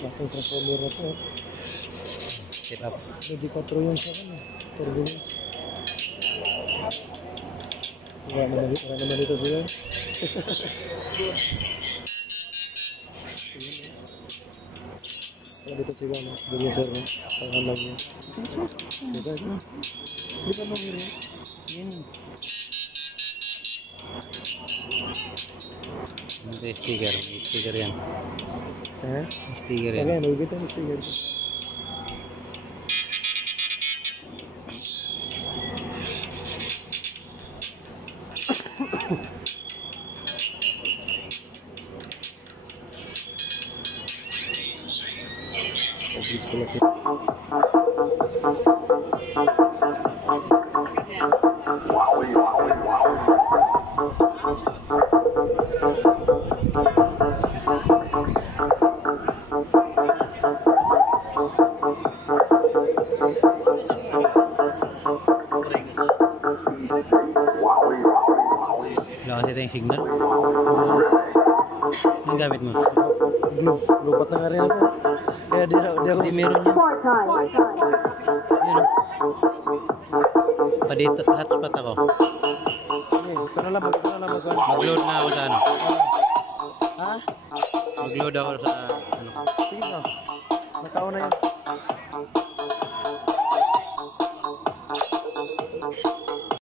Laking transformer na to. Set up. Hindi 4 yun sa kan. Turbulence. Wala naman dito sila. Wala dito sila, no? Producer, no? Pangalan lang niya. Diba, no? Di ba nung yun? Yun. May sticker. May sticker yan. Ha? May sticker yan. Kaya, nabibito yung sticker ko. Obvious pala siya. Wala kasi tayong signal. Anong gamit mo? Globe. Globat na nga rin ako. Kaya di ako. Hindi meron yan. Yun o. Padito, hotspot ako. Ito na lang. Mag-load na ako sa ano. Ha? Mag-load ako sa